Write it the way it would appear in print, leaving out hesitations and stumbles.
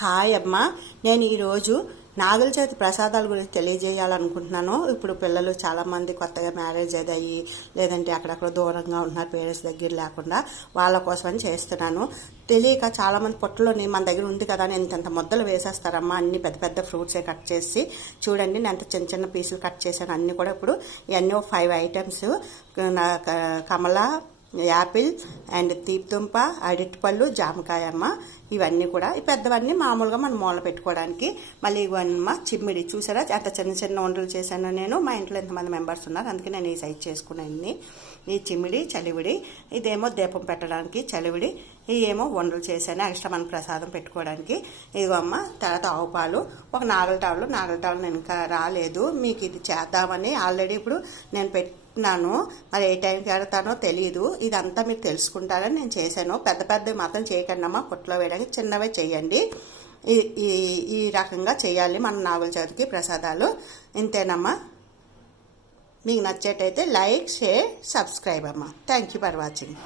Hi అమ్మ, నేను ఈరోజు నాగుల చవితి ప్రసాదాల గురించి తెలియజేయాలనుకుంటున్నాను. ఇప్పుడు పిల్లలు చాలామంది కొత్తగా మ్యారేజ్ అయ్యి లేదంటే అక్కడక్కడ దూరంగా ఉంటున్నారు, పేరెంట్స్ దగ్గర లేకుండా, వాళ్ళ కోసమని చేస్తున్నాను. తెలియక చాలామంది పొట్టలోని మన దగ్గర ఉంది కదా అని ఇంత ముద్దలు వేసేస్తారమ్మా. అన్ని పెద్ద పెద్ద ఫ్రూట్సే కట్ చేసి చూడండి, నేను ఎంత చిన్న చిన్న పీసులు కట్ చేశాను. అన్నీ కూడా ఇప్పుడు ఇవన్నీ 5 ఐటమ్స్: కమల, యాపిల్ అండ్ తీపిదుంప, అరటిపళ్ళు, జామకాయ అమ్మ. ఇవన్నీ కూడా ఈ పెద్దవన్నీ మామూలుగా మనం మూల పెట్టుకోవడానికి. మళ్ళీ ఇవన్నమ్మ చిమ్మిడి, చూసారా అంత చిన్న చిన్న వంటలు చేశాను నేను. మా ఇంట్లో ఎంతమంది మెంబర్స్ ఉన్నారు, అందుకే నేను ఈ సైజ్ చేసుకున్నాను. ఈ చిమ్మిడి చలివిడి, ఇదేమో దీపం పెట్టడానికి చలివిడి, ఇవేమో వంటలు చేశాను ఎక్స్ట్రా మనం ప్రసాదం పెట్టుకోవడానికి. ఇదిగో అమ్మ. తర్వాత ఆవు పాలు, ఒక నాగలటావులు నేను ఇంకా రాలేదు, మీకు ఇది చేద్దామని ఆల్రెడీ ఇప్పుడు నేను పెట్టినాను. మరి ఏ టైంకి ఆడతానో తెలియదు. ఇదంతా మీరు తెలుసుకుంటారని నేను చేశాను. పెద్ద పెద్దవి మాత్రం చేయకండి అమ్మ, పొట్టులో వేయడానికి చిన్నవే చేయండి. ఈ రకంగా చేయాలి మన నాగుల చవితికి ప్రసాదాలు. ఇంతేనమ్మా. మీకు నచ్చేటైతే లైక్, షేర్, సబ్స్క్రైబ్ అమ్మ. Thank you for watching.